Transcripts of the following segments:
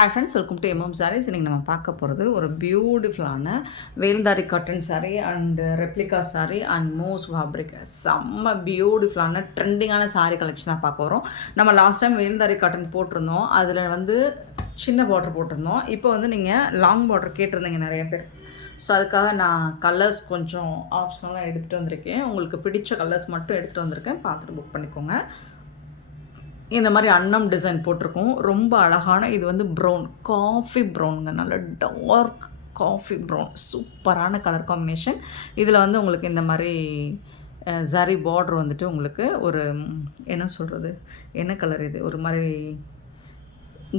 Hi friends, welcome to MM sarees. இன்றைக்கி நம்ம பார்க்க போகிறது ஒரு பியூட்டிஃபுல்லான வேல்தாரி cotton saree and replica saree and moss fabric. செம்ம பியூட்டிஃபுல்லான ட்ரெண்டிங்கான சாரீ கலெக்ஷன் தான் பார்க்க வரோம். நம்ம லாஸ்ட் டைம் வேல்தாரி காட்டன் போட்டிருந்தோம், அதில் வந்து சின்ன பார்டர் போட்டிருந்தோம். இப்போ வந்து நீங்கள் லாங் பார்டர் கேட்டிருந்தீங்க நிறைய பேர். ஸோ அதுக்காக நான் கலர்ஸ் கொஞ்சம் ஆப்ஷனலாக எடுத்துகிட்டு வந்திருக்கேன். உங்களுக்கு பிடிச்ச கலர்ஸ் மட்டும் எடுத்துகிட்டு வந்திருக்கேன், பார்த்துட்டு புக் பண்ணிக்கோங்க. இந்த மாதிரி அன்னம் டிசைன் போட்டிருக்கோம். ரொம்ப அழகான இது வந்து ப்ரௌன், காஃபி ப்ரௌனுங்க, நல்ல டார்க் காஃபி ப்ரௌன், சூப்பரான கலர் காம்பினேஷன். இதில் வந்து உங்களுக்கு இந்த மாதிரி ஜரி பார்டர் வந்துட்டு உங்களுக்கு ஒரு என்ன சொல்கிறது, என்ன கலர் இது, ஒரு மாதிரி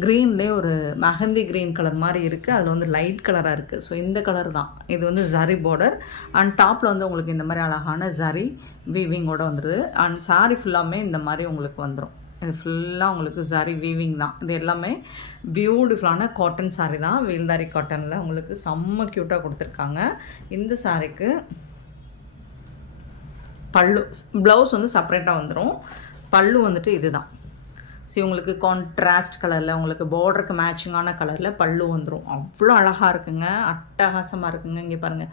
க்ரீன்லேயே ஒரு மெஹந்தி க்ரீன் கலர் மாதிரி இருக்குது. அதில் வந்து லைட் கலராக இருக்குது. ஸோ இந்த கலர் தான் இது வந்து ஜரி பார்டர். அண்ட் டாப்பில் வந்து உங்களுக்கு இந்த மாதிரி அழகான ஜரி வீவிங்கோடு வந்துடுது. அண்ட் சாரீ ஃபுல்லாமே இந்த மாதிரி உங்களுக்கு வந்துடும். இது ஃபுல்லாக உங்களுக்கு சாரீ வீவிங் தான். இது எல்லாமே பியூட்டிஃபுல்லான காட்டன் சாரீ தான். வேல்தாரி காட்டனில் உங்களுக்கு செம்ம க்யூட்டாக கொடுத்துருக்காங்க. இந்த சாரீக்கு பல்லு, ப்ளவுஸ் வந்து செப்பரேட்டாக வந்துடும். பல்லு வந்துட்டு இது தான். சரி, உங்களுக்கு கான்ட்ராஸ்ட் கலரில், உங்களுக்கு பார்டருக்கு மேட்சிங்கான கலரில் பல்லு வந்துடும். அவ்வளோ அழகாக இருக்குங்க, அட்டகாசமாக இருக்குங்க. இங்கே பாருங்கள்,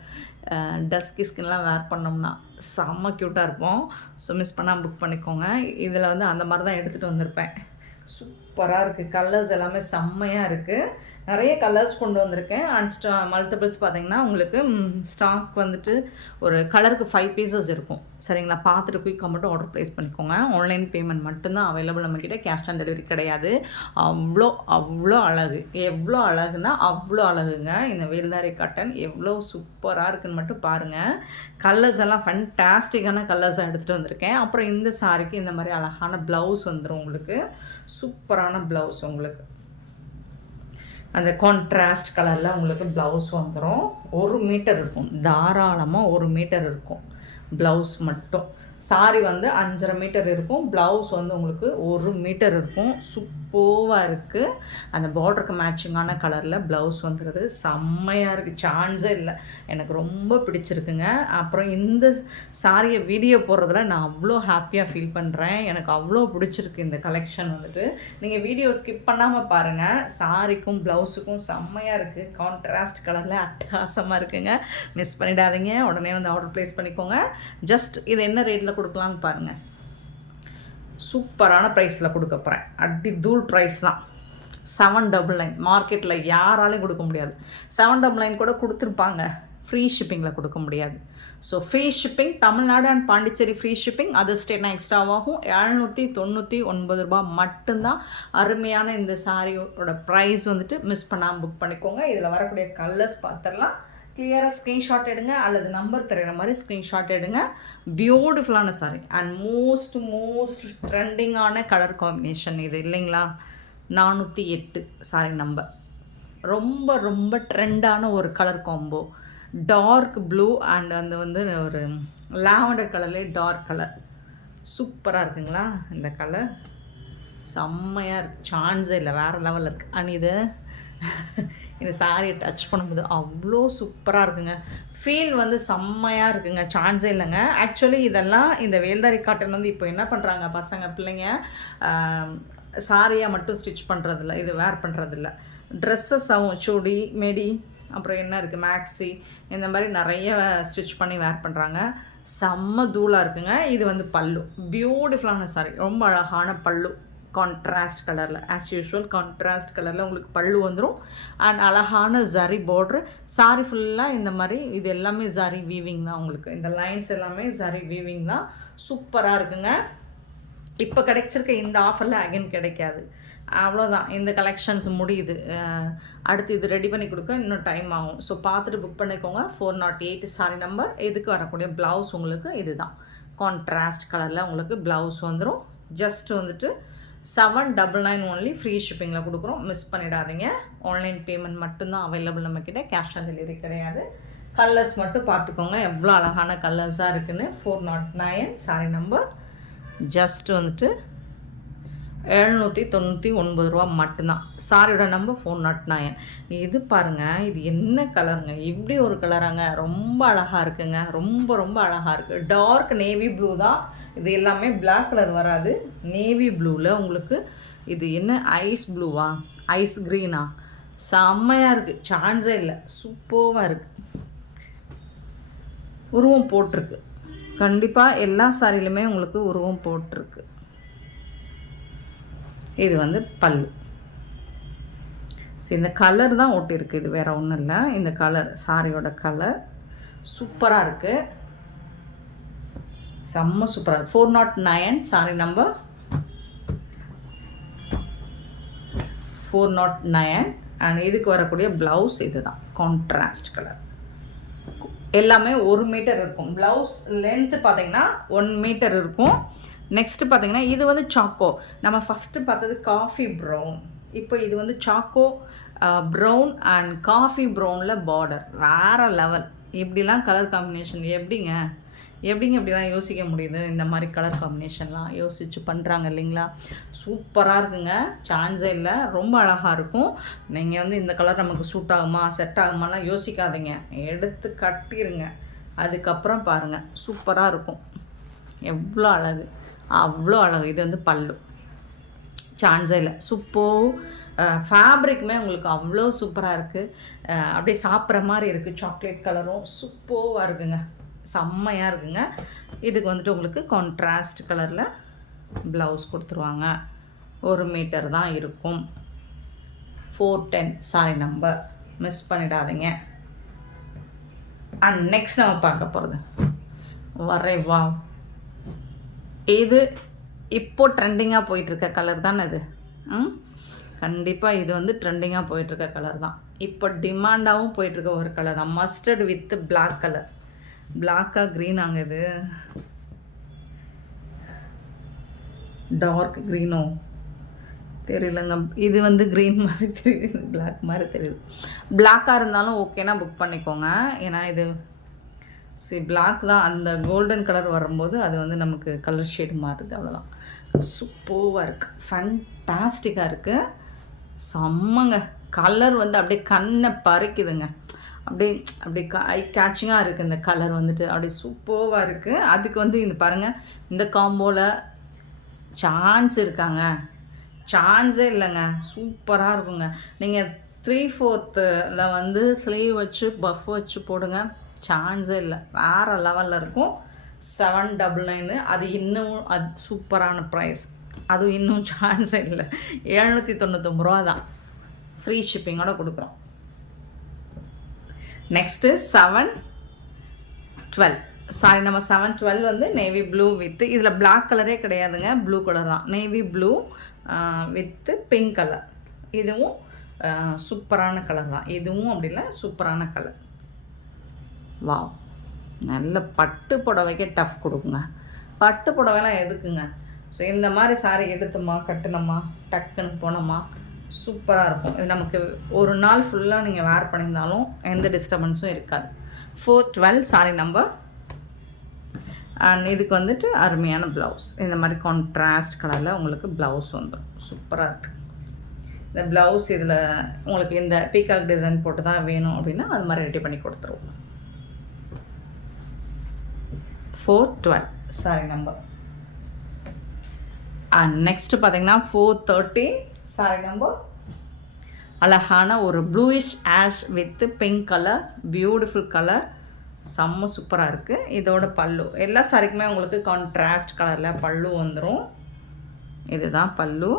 டஸ்கி ஸ்கின்லாம் வேர் பண்ணோம்னா செம்ம க்யூட்டாக இருப்போம். ஸோ மிஸ் பண்ணால் புக் பண்ணிக்கோங்க. இதில் வந்து அந்த மாதிரி தான் எடுத்துகிட்டு வந்திருப்பேன். சூப்பராக இருக்குது. கலர்ஸ் எல்லாமே செம்மையாக இருக்குது. நிறைய கலர்ஸ் கொண்டு வந்திருக்கேன். அண்ட் மல்டிபிள்ஸ் பார்த்திங்கன்னா உங்களுக்கு ஸ்டாக் வந்துட்டு ஒரு கலருக்கு 5 பீசஸ் இருக்கும். சரிங்களா, பார்த்துட்டு குயிக்காக மட்டும் ஆர்டர் ப்ளேஸ் பண்ணிக்கோங்க. ஆன்லைன் பேமெண்ட் மட்டும்தான் அவைலபிள் நம்மக்கிட்ட, கேஷ் ஆன் டெலிவரி கிடையாது. அவ்வளோ அழகு, எவ்வளோ அழகுனா அவ்வளோ அழகுங்க. இந்த வேல்தாரி காட்டன் எவ்வளோ சூப்பராக இருக்குன்னு மட்டும் பாருங்கள். கலர்ஸ் எல்லாம் ஃபண்டாஸ்டிக்கான கலர்ஸாக எடுத்துகிட்டு வந்திருக்கேன். அப்புறம் இந்த சாரிக்கு இந்த மாதிரி அழகான ப்ளவுஸ் வந்துடும். உங்களுக்கு சூப்பரான ப்ளவுஸ், உங்களுக்கு அந்த கான்ட்ராஸ்ட் கலரில் உங்களுக்கு ப்ளவுஸ் வந்துடும். 1 மீட்டர் இருக்கும், தாராளமாக 1 மீட்டர் இருக்கும் ப்ளவுஸ் மட்டும். சாரி வந்து 5.5 மீட்டர் இருக்கும். ப்ளவுஸ் வந்து உங்களுக்கு 1 மீட்டர் இருக்கும். சூப்பராக இருக்குது. அந்த பார்டருக்கு மேட்சிங்கான கலரில் ப்ளவுஸ் வந்துடுது. செம்மையாக இருக்குது, சான்ஸே இல்லை. எனக்கு ரொம்ப பிடிச்சிருக்குங்க. அப்புறம் இந்த சாரியை வீடியோ போடுறதுல நான் அவ்வளோ ஹாப்பியாக ஃபீல் பண்ணுறேன். எனக்கு அவ்வளோ பிடிச்சிருக்கு இந்த கலெக்ஷன் வந்துட்டு. நீங்கள் வீடியோ ஸ்கிப் பண்ணாமல் பாருங்கள். சாரிக்கும் ப்ளவுஸுக்கும் செம்மையாக இருக்குது. கான்ட்ராஸ்ட் கலரில் அட்டகாசமாக இருக்குங்க. மிஸ் பண்ணிடாதீங்க. உடனே வந்து ஆர்டர் ப்ளேஸ் பண்ணிக்கோங்க. ஜஸ்ட் இது என்ன ரேட்டில் கொடுக்கலான்னு பாருங்கள். சூப்பரான ப்ரைஸில் கொடுக்க போகிறேன். அடி தூள் ப்ரைஸ் தான். 799. மார்க்கெட்டில் யாராலையும் கொடுக்க முடியாது. 799 கூட கொடுத்துருப்பாங்க, ஃப்ரீ ஷிப்பிங்கில் கொடுக்க முடியாது. So free shipping, Tamil Nadu and Pondicherry free shipping. Other ஸ்டேட்னா எக்ஸ்ட்ராவாகும். 799 ரூபா மட்டும்தான். அருமையான இந்த சாரியோட ப்ரைஸ் வந்துட்டு மிஸ் பண்ணாமல் புக் பண்ணிக்கோங்க. இதில் வரக்கூடிய கலர்ஸ் பார்த்துடலாம். கிளியராக ஸ்க்ரீன்ஷாட் எடுங்க, அல்லது நம்பர் தருகிற மாதிரி ஸ்க்ரீன்ஷாட் எடுங்க. பியூட்டிஃபுல்லான சாரி அண்ட் மோஸ்ட் ட்ரெண்டிங்கான கலர் காம்பினேஷன் இது இல்லைங்களா. 408 சாரி நம்பர். ரொம்ப ட்ரெண்டான ஒரு colour combo. Dark blue and அந்த வந்து ஒரு லாவெண்டர் கலர்லேயே டார்க் கலர். சூப்பராக இருக்குங்களா இந்த கலர். செம்மையாக இருக்குது, சான்ஸே இல்லை, வேறு லெவலில் இருக்குது. அண்ட் இது இந்த சாரியை டச் பண்ணும்போது அவ்வளோ சூப்பராக இருக்குங்க. ஃபீல் வந்து செம்மையாக இருக்குங்க, சான்ஸே இல்லைங்க. ஆக்சுவலி இதெல்லாம் இந்த வேல்தாரி காட்டன் வந்து இப்போ என்ன பண்ணுறாங்க பசங்க பிள்ளைங்க, சாரியாக மட்டும் ஸ்டிச் பண்ணுறதில்ல, இது வேர் பண்ணுறதில்ல. ட்ரெஸ்ஸஸாகவும் சுடி, மெடி, அப்புறம் என்ன இருக்குது மேக்ஸி, இந்த மாதிரி நிறைய ஸ்டிச் பண்ணி வேர் பண்ணுறாங்க. செம்ம தூளாக இருக்குங்க. இது வந்து பல்லு, பியூட்டிஃபுல்லான சாரி, ரொம்ப அழகான பல்லு. கான்ட்ராஸ்ட் கலரில், ஆஸ் யூஷுவல் கான்ட்ராஸ்ட் கலரில் உங்களுக்கு பல்லு வந்துடும். அண்ட் அழகான ஜரி பார்ட்ரு. சாரி ஃபுல்லாக இந்த மாதிரி இது எல்லாமே ஜரி வீவிங் தான். உங்களுக்கு இந்த லைன்ஸ் எல்லாமே ஜரி வீவிங் தான். சூப்பராக இருக்குங்க. இப்போ கிடைச்சிருக்க இந்த ஆஃபரில் அகைன் கிடைக்காது. அவ்வளோதான், இந்த கலெக்ஷன்ஸ் முடியுது. அடுத்து இது ரெடி பண்ணி கொடுக்க இன்னும் டைம் ஆகும். ஸோ பார்த்துட்டு புக் பண்ணிக்கோங்க. 408 சாரி நம்பர். இதுக்கு வரக்கூடிய ப்ளவுஸ் உங்களுக்கு இது தான், கான்ட்ராஸ்ட் கலரில் உங்களுக்கு ப்ளவுஸ் வந்துடும். ஜஸ்ட் வந்துட்டு 799 ஒன்லி, ஃப்ரீ ஷிப்பிங்கில் கொடுக்குறோம். மிஸ் பண்ணிடாதீங்க. ஆன்லைன் பேமெண்ட் மட்டும்தான் அவைலபிள் நம்மக்கிட்ட, கேஷ் ஆன் டெலிவரி கிடையாது. கலர்ஸ் மட்டும் பார்த்துக்கோங்க, எவ்வளோ அழகான கலர்ஸாக இருக்குன்னு. 409 சாரி நம்பர். ஜஸ்ட் வந்துட்டு 799 ரூபா மட்டும்தான். சாரியோட நம்பர் 409. இது பாருங்கள், இது என்ன கலருங்க, இப்படி ஒரு கலராங்க, ரொம்ப அழகாக இருக்குங்க. ரொம்ப அழகாக இருக்குது. டார்க் நேவி ப்ளூ தான் இது. எல்லாமே பிளாக் கலர் வராது, நேவி ப்ளூவில் உங்களுக்கு இது என்ன ஐஸ் ப்ளூவா, ஐஸ் க்ரீனா செம்மையாக இருக்குது, சான்ஸே இல்லை, சூப்பராக இருக்குது. உருவம் போட்டிருக்கு, கண்டிப்பாக எல்லா சாரிலையுமே உங்களுக்கு உருவம் போட்டிருக்கு. இது வந்து பல்லு. ஸோ இந்த கலர் தான் ஒட்டியிருக்கு, இது வேறு ஒன்றும் இல்லை. இந்த கலர் சாரியோட கலர் சூப்பராக இருக்குது, செம்ம சூப்பராக இருக்குது. 409 சாரி நம்பர் 409. அண்ட் இதுக்கு வரக்கூடிய ப்ளவுஸ் இது தான், கான்ட்ராஸ்ட் கலர். எல்லாமே 1 மீட்டர் இருக்கும். ப்ளவுஸ் லென்த்து பார்த்திங்கன்னா 1 மீட்டர் இருக்கும். நெக்ஸ்ட்டு பார்த்திங்கன்னா இது வந்து சாக்கோ. நம்ம ஃபஸ்ட்டு பார்த்தது காஃபி ப்ரௌன், இப்போ இது வந்து சாக்கோ ப்ரௌன் அண்ட் காஃபி ப்ரௌனில் பார்டர். வேறு லெவல். இப்படிலாம் கலர் காம்பினேஷன் எப்படிங்க இப்படிலாம் யோசிக்க முடியுது? இந்த மாதிரி கலர் காம்பினேஷன்லாம் யோசித்து பண்ணுறாங்க இல்லைங்களா? சூப்பராக இருக்குங்க, சான்ஸே இல்லை, ரொம்ப அழகாக இருக்கும். நீங்கள் வந்து இந்த கலர் நமக்கு சூட் ஆகுமா செட் ஆகுமாலாம் யோசிக்காதீங்க, எடுத்து கட்டிடுங்க. அதுக்கப்புறம் பாருங்கள், சூப்பராக இருக்கும். எவ்வளோ அழகு, அவ்வளோ அழகு. இது வந்து பல்லு, சான்ஸே இல்லை. ஃபேப்ரிக்குமே உங்களுக்கு அவ்வளோ சூப்பராக இருக்குது. அப்படியே சாப்பிட்ற மாதிரி இருக்குது. சாக்லேட் கலரும் சூப்பராக இருக்குங்க, செம்மையாக இருக்குங்க. இதுக்கு வந்துட்டு உங்களுக்கு கான்ட்ராஸ்ட் கலரில் ப்ளவுஸ் கொடுத்துருவாங்க. 1 மீட்டர் தான் இருக்கும். 410 சாரி நம்பர், மிஸ் பண்ணிடாதீங்க. அண்ட் நெக்ஸ்ட் நம்ம பார்க்க போகிறது வா, இது இப்போது ட்ரெண்டிங்காக போயிட்டுருக்க கலர் தானே இது. கண்டிப்பாக இது வந்து ட்ரெண்டிங்காக போயிட்டுருக்க கலர் தான். இப்போ டிமாண்டாகவும் போயிட்டுருக்க ஒரு கலர் தான், மஸ்டர்ட் வித் பிளாக் கலர். பிளாக்கா க்ரீனாங்க, இது டார்க் க்ரீனோ தெரியலங்க. இது வந்து க்ரீன் மாதிரி தெரியுது, பிளாக் மாதிரி தெரியுது. பிளாக்காக இருந்தாலும் ஓகேனா புக் பண்ணிக்கோங்க. ஏன்னா இது பிளாக் தான், அந்த கோல்டன் கலர் வரும்போது அது வந்து நமக்கு கலர் ஷேடு மாறுது, அவ்வளோதான். சூப்பராக இருக்குது, ஃபேன்டாஸ்டிக்காக இருக்குது, செம்மங்க. கலர் வந்து அப்படியே கண்ணை பறிக்குதுங்க, அப்படியே ஐ கேட்சிங்காக இருக்குது. இந்த கலர் வந்துட்டு அப்படியே சூப்பராக இருக்குது. அதுக்கு வந்து இந்த பாருங்கள், இந்த காம்போவில் சான்ஸ் இருக்காங்க, சான்ஸே இல்லைங்க, சூப்பராக இருக்குங்க. நீங்கள் 3/4 வந்து ஸ்லீவ் வச்சு பஃப் வச்சு போடுங்க, சான்ஸே இல்லை, வேறு லெவலில் இருக்கும். 799. அது இன்னும் அது சூப்பரான ப்ரைஸ். அதுவும் இன்னும் சான்ஸே இல்லை, 799 ரூபா தான், ஃப்ரீ ஷிப்பிங்கோட கொடுக்குறோம். நெக்ஸ்ட்டு 712 சாரி நம்ம 712 வந்து நேவி ப்ளூ வித்து, இதில் பிளாக் கலரே கிடையாதுங்க, ப்ளூ கலர் தான். Navy blue with pink colour. இதுவும் சூப்பரான கலர் தான், இதுவும் அப்படி இல்லை, சூப்பரான கலர். வா, நல்ல பட்டு புடவைக்கே டஃப் கொடுக்குங்க. பட்டு புடவைலாம் எதுக்குங்க? ஸோ இந்த மாதிரி சாரி எடுத்தோமா கட்டினோமா டக்குன்னு போனோமா சூப்பராக இருக்கும். இது நமக்கு ஒரு நாள் ஃபுல்லாக நீங்கள் வேர் பண்ணியிருந்தாலும் எந்த டிஸ்டர்பன்ஸும் இருக்காது. 412 சாரி நம்பர். அண்ட் இதுக்கு வந்துட்டு அருமையான ப்ளவுஸ், இந்த மாதிரி கான்ட்ராஸ்ட் கலரில் உங்களுக்கு ப்ளவுஸ் வந்துடும், சூப்பராக இருக்குது. இந்த ப்ளவுஸ் இதில் உங்களுக்கு இந்த பீகாக் டிசைன் போட்டு தான் வேணும் அப்படின்னா அது மாதிரி ரெடி பண்ணி கொடுத்துருவோம். 412 சாரி நம்பர். அண்ட் நெக்ஸ்ட்டு பார்த்தீங்கன்னா 430 சாரி நம்பர். அழகான ஒரு bluish ash with pink colour, beautiful colour, செம்ம சூப்பராக இருக்குது. இதோட பல்லு எல்லா சாரிக்குமே உங்களுக்கு கான்ட்ராஸ்ட் கலரில் பல்லு வந்துடும். இதுதான் பல்லு,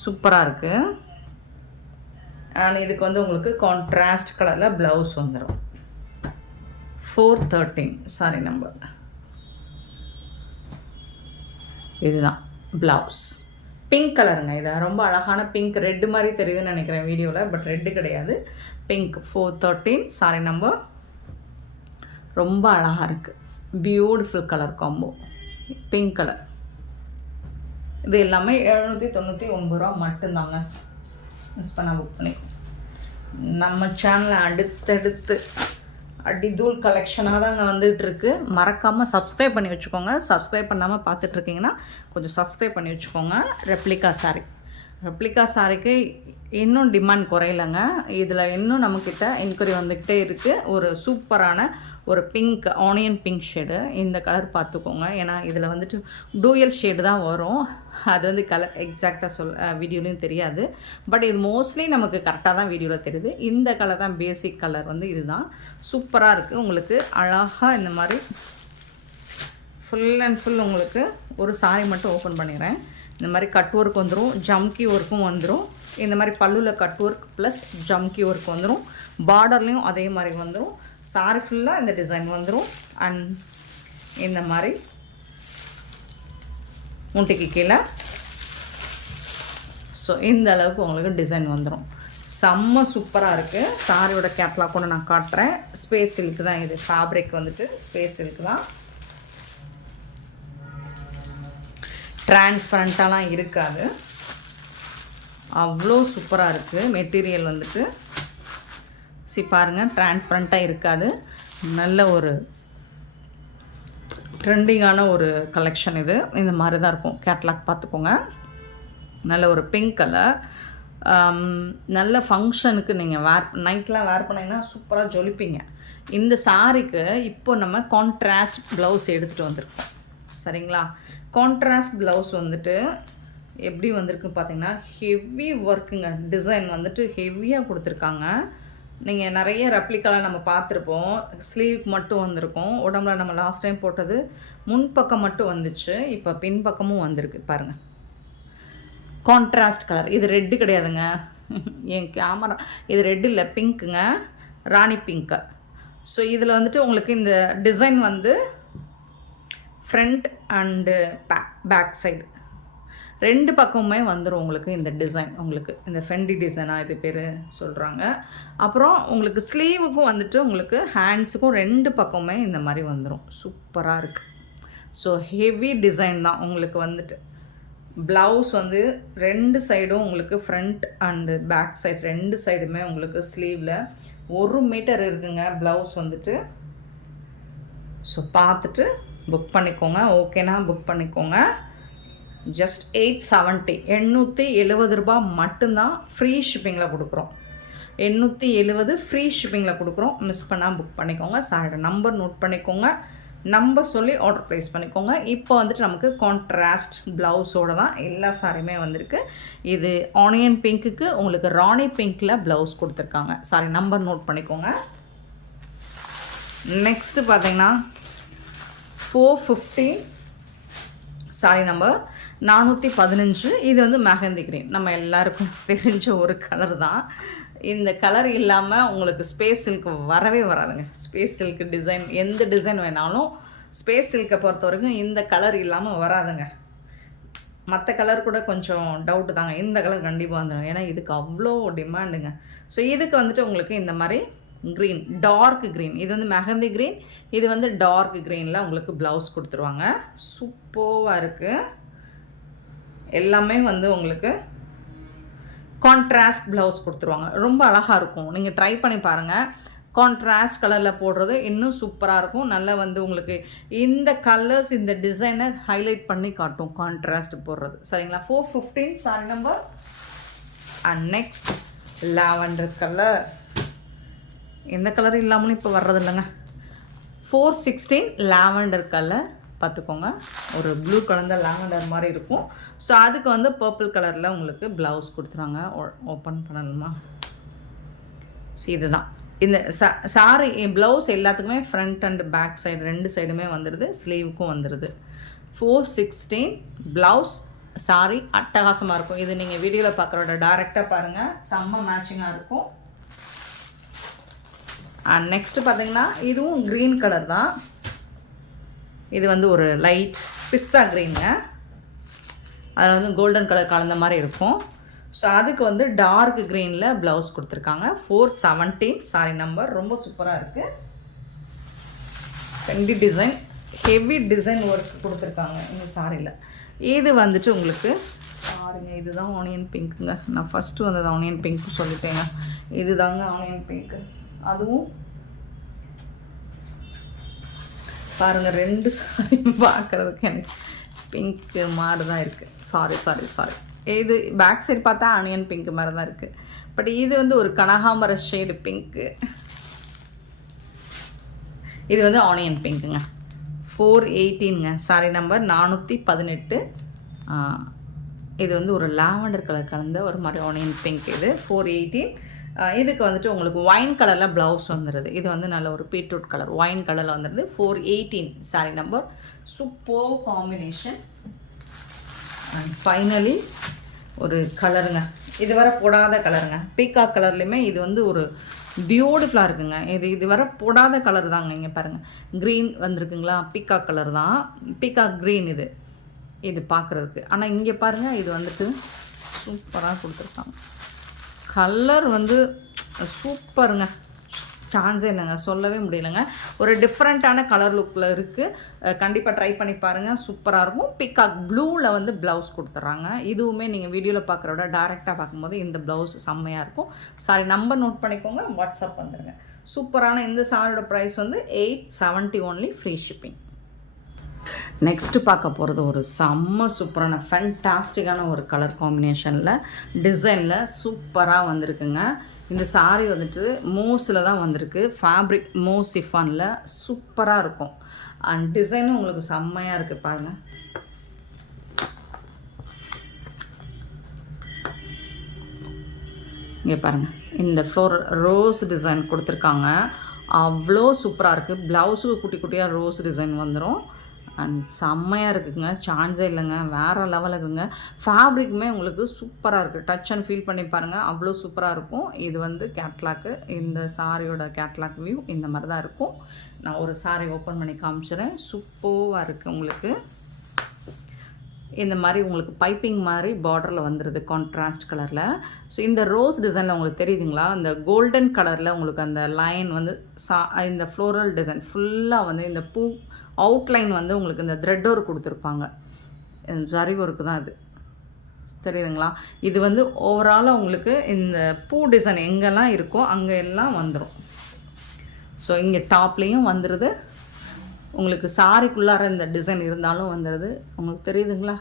சூப்பராக இருக்குது. அண்ட் இதுக்கு வந்து உங்களுக்கு கான்ட்ராஸ்ட் கலரில் ப்ளவுஸ் வந்துடும். 413 சாரி நம்பர். இதுதான் ப்ளவுஸ், பிங்க் கலருங்க. இது ரொம்ப அழகான பிங்க், ரெட்டு மாதிரி தெரியுதுன்னு நினைக்கிறேன் வீடியோவில், பட் ரெட்டு கிடையாது, பிங்க். 413 sorry number. ரொம்ப அழகாக இருக்குது, beautiful colour combo, pink colour. இது எல்லாமே 799 ரூபா மட்டும்தாங்க, மிஸ் பண்ண புக் பண்ணிக்கோ. நம்ம சேனலில் அடுத்தடுத்து அடிதூள் கலெக்ஷனாக தாங்க வந்துகிட்ருக்கு. மறக்காமல் சப்ஸ்கிரைப் பண்ணி வச்சுக்கோங்க. சப்ஸ்கிரைப் பண்ணாமல் பார்த்துட்ருக்கீங்கன்னா கொஞ்சம் சப்ஸ்கிரைப் பண்ணி வச்சுக்கோங்க. ரெப்ளிகா சாரீ, ரெப்ளிகா சாரீக்கு இன்னும் டிமாண்ட் குறையலங்க. இதில் இன்னும் நம்மக்கிட்ட என்கொயரி வந்துக்கிட்டே இருக்குது. ஒரு சூப்பரான ஒரு பிங்க், ஆனியன் பிங்க் ஷேடு. இந்த கலர் பார்த்துக்கோங்க. ஏன்னா இதில் வந்துட்டு டூயல் ஷேடு தான் வரும். அது வந்து கலர் எக்ஸாக்டாக வீடியோலையும் தெரியாது. பட் இது மோஸ்ட்லி நமக்கு கரெக்டாக தான் வீடியோவில் தெரியுது. இந்த கலர் தான் பேசிக் கலர் வந்து இதுதான். சூப்பராக இருக்குது. உங்களுக்கு அழகாக இந்த மாதிரி ஃபுல் அண்ட் ஃபுல் உங்களுக்கு ஒரு சாரி மட்டும் ஓப்பன் பண்ணிடுறேன். இந்த மாதிரி கட் ஒர்க் வந்துடும், ஜம்கி ஒர்க்கும் வந்துடும். இந்த மாதிரி பல்லுவில் கட் ஒர்க் ப்ளஸ் ஜம்கி ஒர்க் வந்துடும். பார்டர்லேயும் அதே மாதிரி வந்துடும். சாரி ஃபுல்லாக இந்த டிசைன் வந்துடும். அண்ட் இந்த மாதிரி முட்டைக்கு கீழே ஸோ இந்த அளவுக்கு உங்களுக்கு டிசைன் வந்துடும். செம்ம சூப்பராக இருக்குது. சாரியோட கேட்லாக் கூட நான் காட்டுறேன். ஸ்பேஸ் சில்க்கு தான் இது. ஃபேப்ரிக் வந்துட்டு ஸ்பேஸ் சில்க்கு தான். டிரான்ஸ்பரண்ட்டாலாம் இருக்காது. அவ்வளோ சூப்பராக இருக்குது. மெட்டீரியல் வந்துட்டு பாருங்கள், டிரான்ஸ்பரண்ட்டாக இருக்காது. நல்ல ஒரு ட்ரெண்டிங்கான ஒரு கலெக்ஷன் இது. இந்த மாதிரி தான் இருக்கும். கேட்லாக் பார்த்துக்கோங்க. நல்ல ஒரு பிங்க் கலர். நல்ல ஃபங்க்ஷனுக்கு நீங்கள் நைட்லாம் வேர் பண்ணிங்கன்னா சூப்பராக ஜொலிப்பீங்க. இந்த சாரிக்கு இப்போ நம்ம கான்ட்ராஸ்ட் ப்ளவுஸ் எடுத்துகிட்டு வந்திருக்கோம். சரிங்களா? கான்ட்ராஸ்ட் ப்ளவுஸ் வந்துட்டு எப்படி வந்திருக்கு பார்த்தீங்கன்னா, ஹெவி ஒர்க்குங்க. டிசைன் வந்துட்டு ஹெவியாக கொடுத்துருக்காங்க. நீங்கள் நிறைய ரெப்ளிக்காலாம் நம்ம பார்த்துருப்போம். ஸ்லீவுக்கு மட்டும் வந்திருக்கும். உடம்புல நம்ம லாஸ்ட் டைம் போட்டது முன்பக்கம் மட்டும் வந்துச்சு. இப்போ பின்பக்கமும் வந்திருக்கு பாருங்கள். Contrast colour. இது ரெட்டு கிடையாதுங்க. என் கேமரா இது ரெட்டு இல்லை, பிங்க்குங்க. ராணி பிங்க்கு. ஸோ இதில் வந்துட்டு உங்களுக்கு இந்த டிசைன் வந்து ஃப்ரண்ட் அண்டு பேக் சைடு ரெண்டு பக்கமுமே வந்துடும் உங்களுக்கு இந்த டிசைன். உங்களுக்கு இந்த ஃபெண்டி டிசைனாக இது பேர் சொல்கிறாங்க. அப்புறம் உங்களுக்கு ஸ்லீவுக்கும் வந்துட்டு உங்களுக்கு ஹேண்ட்ஸுக்கும் ரெண்டு பக்கமுமே இந்த மாதிரி வந்துடும். சூப்பராக இருக்குது. ஸோ ஹெவி டிசைன் தான். உங்களுக்கு வந்துட்டு ப்ளவுஸ் வந்து ரெண்டு சைடும் உங்களுக்கு ஃப்ரண்ட் அண்டு பேக் சைடு ரெண்டு சைடுமே உங்களுக்கு ஸ்லீவில் 1 மீட்டர் இருக்குங்க ப்ளவுஸ் வந்துட்டு. ஸோ பார்த்துட்டு புக் பண்ணிக்கோங்க. ஓகேனா புக் பண்ணிக்கோங்க. ஜஸ்ட் 870 870 ரூபா மட்டும்தான். ஃப்ரீ ஷிப்பிங்கில் கொடுக்குறோம். 870 ஃப்ரீ ஷிப்பிங்கில் கொடுக்குறோம். மிஸ் பண்ணால் புக் பண்ணிக்கோங்க. சாரோட நம்பர் நோட் பண்ணிக்கோங்க. நம்பர் சொல்லி ஆர்டர் ப்ளேஸ் பண்ணிக்கோங்க. இப்போ வந்துட்டு நமக்கு கான்ட்ராஸ்ட் ப்ளவுஸோடு தான் எல்லா சாரியுமே வந்திருக்கு. இது ஆனியன் பிங்க்குக்கு உங்களுக்கு ராணி பிங்க்கில் ப்ளவுஸ் கொடுத்துருக்காங்க. சாரி, நம்பர் நோட் பண்ணிக்கோங்க. நெக்ஸ்ட்டு பார்த்தீங்கன்னா 450 சாரி நம்பர் 415. இது வந்து மெஹந்தி க்ரீன். நம்ம எல்லாருக்கும் தெரிஞ்ச ஒரு கலர் தான். இந்த கலர் இல்லாமல் உங்களுக்கு ஸ்பேஸ் சில்க் வரவே வராதுங்க. ஸ்பேஸ் சில்க் டிசைன் எந்த டிசைன் வேணாலும் ஸ்பேஸ் சில்கை பொறுத்த வரைக்கும் இந்த கலர் இல்லாமல் வராதுங்க. மற்ற கலர் கூட கொஞ்சம் டவுட்டு தாங்க. இந்த கலர் கண்டிப்பாக வந்துடும். ஏன்னா இதுக்கு அவ்வளோ டிமாண்டுங்க. ஸோ இதுக்கு வந்துட்டு உங்களுக்கு இந்த மாதிரி க்ரீன், டார்க் க்ரீன். இது வந்து மெஹந்தி க்ரீன், இது வந்து டார்க் க்ரீனில் உங்களுக்கு ப்ளவுஸ் கொடுத்துருவாங்க. சூப்பராக இருக்குது. எல்லாமே வந்து உங்களுக்கு கான்ட்ராஸ்ட் ப்ளவுஸ் கொடுத்துருவாங்க. ரொம்ப அழகாக இருக்கும். நீங்கள் ட்ரை பண்ணி பாருங்கள். கான்ட்ராஸ்ட் கலரில் போடுறது இன்னும் சூப்பராக இருக்கும். நல்லா வந்து உங்களுக்கு இந்த கலர்ஸ் இந்த டிசைனை ஹைலைட் பண்ணி காட்டும் கான்ட்ராஸ்ட் போடுறது. சரிங்களா? 415 sorry number. And next lavender colour. எந்த கலர் இல்லாமலும் இப்போ வர்றது இல்லைங்க. 416 லாவெண்டர் கலர் பார்த்துக்கோங்க. ஒரு ப்ளூ கலந்த லாவெண்டர் மாதிரி இருக்கும். ஸோ அதுக்கு வந்து பர்பிள் கலரில் உங்களுக்கு ப்ளவுஸ் கொடுத்துருவாங்க. ஓப்பன் பண்ணணுமா? இதுதான் இந்த சாரி ப்ளவுஸ் எல்லாத்துக்குமே ஃப்ரண்ட் அண்ட் பேக் சைடு ரெண்டு சைடுமே வந்துடுது. ஸ்லீவுக்கும் வந்துடுது. 416 ப்ளவுஸ். சாரி அட்டகாசமாக இருக்கும். இது நீங்கள் வீடியோவில் பார்க்குறோட டைரெக்டாக பாருங்கள். செம்ம மேட்சிங்காக இருக்கும். அண்ட் நெக்ஸ்ட்டு பார்த்தீங்கன்னா இதுவும் க்ரீன் கலர் தான். இது வந்து ஒரு லைட் பிஸ்தா க்ரீனுங்க. அதில் வந்து கோல்டன் கலர் கலந்த மாதிரி இருக்கும். ஸோ அதுக்கு வந்து டார்க் க்ரீனில் ப்ளவுஸ் கொடுத்துருக்காங்க. 417 சாரி நம்பர். ரொம்ப சூப்பராக இருக்குது. ரெண்டு டிசைன் ஹெவி டிசைன் ஒர்க் கொடுத்துருக்காங்க இந்த சாரியில். இது வந்துட்டு உங்களுக்கு சாரிங்க, இதுதான் ஆனியன் பிங்க்குங்க. நான் ஃபஸ்ட்டு வந்தது ஆனியன் பிங்க் சொல்லிட்டேங்க. இது தாங்க ஆனியன் பிங்க்கு. அதுவும் பாருங்கள், ரெண்டு சாரி பார்க்குறதுக்கு எனக்கு பிங்க்கு மாதிரி தான் இருக்குது. சாரி இது பேக் சைடு பார்த்தா ஆனியன் பிங்க் மாதிரி தான் இருக்குது. பட் இது வந்து ஒரு கனகாம்பர ஷேடு பிங்க்கு. இது வந்து ஆனியன் பிங்க்குங்க. 418ங்க. சாரி நம்பர் 418. இது வந்து ஒரு லாவெண்டர் கலர் கலந்த ஒரு மாதிரி ஆனியன் பிங்க். இது 418. இதுக்கு வந்துட்டு உங்களுக்கு ஒயின் கலரில் ப்ளவுஸ் வந்துடுது. இது வந்து நல்ல ஒரு பீட்ரூட் கலர் ஒயின் கலரில் வந்துடுது. 418 sorry number. Super combination. And finally ஒரு கலருங்க, இது வரை போடாத கலருங்க. பீகாக் கலர்லேயுமே இது வந்து ஒரு பியூட்டிஃபுல்லாக இருக்குங்க. இது வரை போடாத கலர் தாங்க. இங்கே பாருங்கள், க்ரீன் வந்திருக்குங்களா, பீகாக் கலர் தான், பீகாக் க்ரீன் இது பார்க்குறதுக்கு. ஆனால் இங்கே பாருங்கள், இது வந்துட்டு சூப்பராக கொடுத்துருக்காங்க. கலர் வந்து சூப்பருங்க, சான்ஸே இல்லைங்க, சொல்லவே முடியலைங்க. ஒரு டிஃப்ரெண்ட்டான கலர் லுக்கில் இருக்குது. கண்டிப்பாக ட்ரை பண்ணி பாருங்கள், சூப்பராக இருக்கும். பீகாக் ப்ளூவில் வந்து ப்ளவுஸ் கொடுத்துட்றாங்க. இதுவுமே நீங்கள் வீடியோவில் பார்க்குற விட டேரெக்டாக பார்க்கும்போது இந்த ப்ளவுஸ் செம்மையாக இருக்கும். சாரி நம்பர் நோட் பண்ணிக்கோங்க, வாட்ஸ்அப் வந்துடுங்க. சூப்பரான இந்த சாரியோட ப்ரைஸ் வந்து 870 ஒன்லி, ஃப்ரீ ஷிப்பிங். நெக்ஸ்ட்டு பார்க்க போகிறது ஒரு செம்ம சூப்பரான ஃபேன்டாஸ்டிக்கான ஒரு கலர் காம்பினேஷனில் டிசைனில் சூப்பராக வந்திருக்குங்க. இந்த சாரீ வந்துட்டு மூஸில் தான் வந்திருக்கு. ஃபேப்ரிக் மூஸ் சிஃபானில் சூப்பராக இருக்கும். அண்ட் டிசைனும் உங்களுக்கு செம்மையாக இருக்குது பாருங்கள். இங்கே பாருங்கள், இந்த ஃப்ளோரல் ரோஸ் டிசைன் கொடுத்துருக்காங்க. அவ்வளோ சூப்பராக இருக்குது. ப்ளவுஸுக்கு குட்டி குட்டியாக ரோஸ் டிசைன் வந்துடும். அண்ட் செம்மையாக இருக்குதுங்க, சான்ஸே இல்லைங்க, வேறு லெவலில் இருக்குங்க. ஃபேப்ரிக்குமே உங்களுக்கு சூப்பராக இருக்குது. டச் அண்ட் ஃபீல் பண்ணி பாருங்கள், அவ்வளோ சூப்பராக இருக்கும். இது வந்து கேட்லாக்கு. இந்த சாரியோட கேட்லாக் வியூ இந்த மாதிரி தான் இருக்கும். நான் ஒரு சாரி ஓப்பன் பண்ணி காமிச்சிடுறேன். சூப்பராக இருக்குது. உங்களுக்கு இந்த மாதிரி உங்களுக்கு பைப்பிங் மாதிரி பார்டரில் வந்துடுது கான்ட்ராஸ்ட் கலரில். ஸோ இந்த ரோஸ் டிசைனில் உங்களுக்கு தெரியுதுங்களா, இந்த கோல்டன் கலரில் உங்களுக்கு அந்த லைன் வந்து இந்த ஃப்ளோரல் டிசைன் ஃபுல்லாக வந்து இந்த பூ அவுட்லைன் வந்து உங்களுக்கு இந்த த்ரெட் ஒர்க் கொடுத்துருப்பாங்க. ஜரி ஒர்க்கு தான் இது, தெரியுதுங்களா. இது வந்து ஓவராலாக உங்களுக்கு இந்த பூ டிசைன் எங்கெல்லாம் இருக்கோ அங்கே எல்லாம் வந்துடும். ஸோ இங்கே டாப்லேயும் வந்துடுது, உங்களுக்கு சாரிக்குள்ளார இந்த டிசைன் இருந்தாலும் வந்துடுது. உங்களுக்கு தெரியுதுங்களா.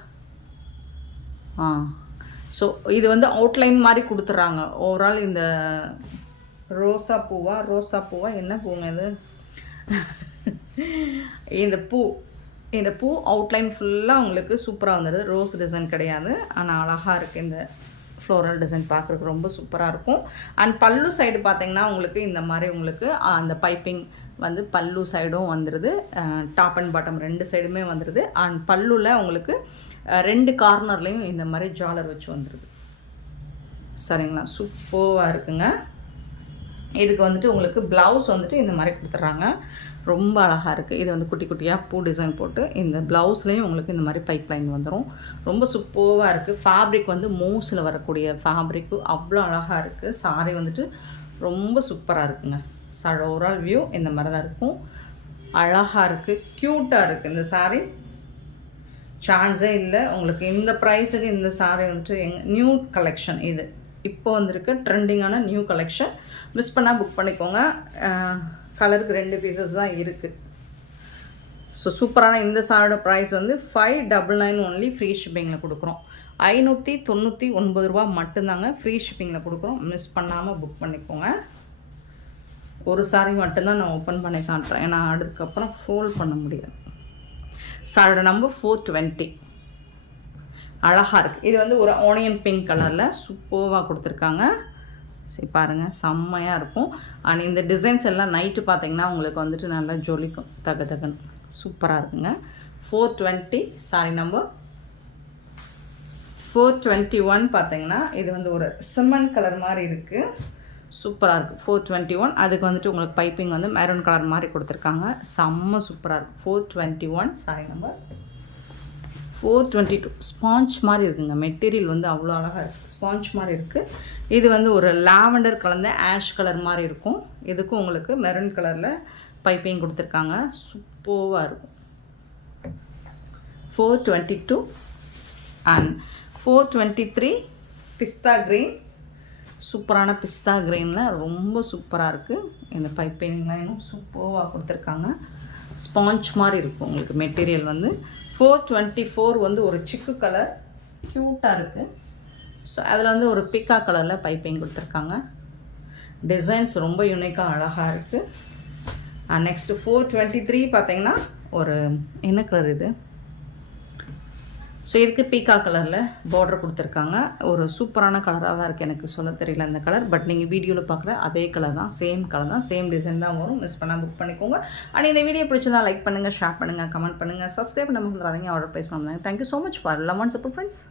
ஸோ இது வந்து அவுட்லைன் மாதிரி கொடுத்துட்றாங்க. ஓவரால் இந்த ரோசா பூவா என்ன பூங்க இது இந்த பூ அவுட்லைன் ஃபுல்லாக உங்களுக்கு சூப்பராக வந்துடுது. ரோஸ் டிசைன் கிடையாது, ஆனால் அழகாக இருக்குது. இந்த ஃப்ளோரல் டிசைன் பார்க்குறதுக்கு ரொம்ப சூப்பராக இருக்கும். அண்ட் பல்லு சைடு பார்த்திங்கன்னா உங்களுக்கு இந்த மாதிரி உங்களுக்கு அந்த பைப்பிங் வந்து பல்லு சைடும் வந்துடுது. டாப் அண்ட் பாட்டம் ரெண்டு சைடுமே வந்துடுது. அண்ட் பல்லுவில் உங்களுக்கு ரெண்டு கார்னர்லேயும் இந்த மாதிரி ஜாலர் வச்சு வந்துடுது. சரிங்களா, சூப்பராக இருக்குங்க. இதுக்கு வந்துட்டு உங்களுக்கு ப்ளவுஸ் வந்துட்டு இந்த மாதிரி கொடுத்துட்றாங்க. ரொம்ப அழகாக இருக்குது. இது வந்து குட்டி குட்டியாக பூ டிசைன் போட்டு இந்த ப்ளவுஸ்லேயும் உங்களுக்கு இந்த மாதிரி பைப் லைன் வந்துடும். ரொம்ப சூப்பராக இருக்குது. ஃபேப்ரிக் வந்து மூஸில் வரக்கூடிய ஃபேப்ரிக்கு அவ்வளோ அழகாக இருக்குது. சாரி வந்துட்டு ரொம்ப சூப்பராக இருக்குங்க. ஓவரால் வியூ இந்த மாதிரி தான் இருக்கும். அழகாக இருக்குது, க்யூட்டாக இருக்குது இந்த சாரீ. சான்ஸே இல்லை. உங்களுக்கு இந்த ப்ரைஸுக்கு இந்த சாரீ வந்துட்டு நியூ கலெக்ஷன். இது இப்போ வந்திருக்கு ட்ரெண்டிங்கான நியூ கலெக்ஷன். மிஸ் பண்ணால் புக் பண்ணிக்கோங்க. கலருக்கு 2 பீசஸ் தான் இருக்குது. ஸோ சூப்பரான இந்த சாரோட ப்ரைஸ் வந்து 599 ஒன்லி, ஃப்ரீ ஷிப்பிங்கில் கொடுக்குறோம். 599 ரூபா மட்டும்தாங்க, ஃப்ரீ ஷிப்பிங்கில் கொடுக்குறோம். மிஸ் பண்ணாமல் புக் பண்ணிக்கோங்க. ஒரு சாரி மட்டும்தான் நான் ஓப்பன் பண்ணி காட்டுறேன், ஏன்னா அதுக்கப்புறம் ஃபோல்ட் பண்ண முடியாது. சாரோட நம்பர் 420. அழகாக இருக்குது. இது வந்து ஒரு ஆனியன் பிங்க் கலரில் சூப்பராக கொடுத்துருக்காங்க. சரி பாருங்கள், செம்மையாக இருக்கும். அண்ட் இந்த டிசைன்ஸ் எல்லாம் நைட்டு பார்த்தீங்கன்னா உங்களுக்கு வந்துட்டு நல்லா ஜொலிக்கும், தகன்னு சூப்பராக இருக்குங்க. 420 சாரி நம்பர் 421 பார்த்தீங்கன்னா இது வந்து ஒரு சிமெண்ட் கலர் மாதிரி இருக்குது, சூப்பராக இருக்குது. 421 அதுக்கு வந்துட்டு உங்களுக்கு பைப்பிங் வந்து மெரூன் கலர் மாதிரி கொடுத்துருக்காங்க. செம்ம சூப்பராக இருக்குது. 421 சாரி நம்பர் 422 ஸ்பாஞ்ச் மாதிரி இருக்குங்க. மெட்டீரியல் வந்து அவ்வளோ அழகாக இருக்குது, ஸ்பாஞ்ச் மாதிரி இருக்குது. இது வந்து ஒரு லாவெண்டர் கலந்த ஆஷ் கலர் மாதிரி இருக்கும். இதுக்கும் உங்களுக்கு மெரூன் கலரில் பைப்பிங் கொடுத்துருக்காங்க. சூப்பராக இருக்கும். 422 அண்ட் 423 பிஸ்தா க்ரீன். சூப்பரான பிஸ்தா க்ரீனில் ரொம்ப சூப்பராக இருக்குது. இந்த பைப்பிங்லாம் இன்னும் சூப்பராக கொடுத்துருக்காங்க. ஸ்பாஞ்ச் மாதிரி இருக்கும் உங்களுக்கு மெட்டீரியல் வந்து. 424 வந்து ஒரு சிக்கு கலர், க்யூட்டாக இருக்குது. ஸோ அதில் வந்து ஒரு பிக்கா கலரில் பைப்பிங் கொடுத்துருக்காங்க. டிசைன்ஸ் ரொம்ப யூனிக்காக அழகாக இருக்குது. நெக்ஸ்ட்டு 423 பார்த்தீங்கன்னா ஒரு என்ன கலர் இது? ஸோ இதுக்கு பீக்கா கலரில் பார்டர் கொடுத்துருக்காங்க. ஒரு சூப்பரான கலராக தான் இருக்குது. எனக்கு சொல்ல தெரியல இந்த கலர், பட் நீங்கள் வீடியோவில் பார்க்குற அதே கலர் தான், சேம் கலர் தான், சேம் டிசைன் தான் வரும். மிஸ் பண்ணால் புக் பண்ணிக்கோங்க. அண்ட் இந்த வீடியோ பிடிச்சதா லைக் பண்ணுங்கள், ஷேர் பண்ணுங்கள், கமெண்ட் பண்ணுங்கள், சப்ஸ்கிரைப் பண்ண மறந்துடாதீங்க, ஆர்டர் ப்ளேஸ் பண்ணுங்கள். Thank you so much for love and support friends.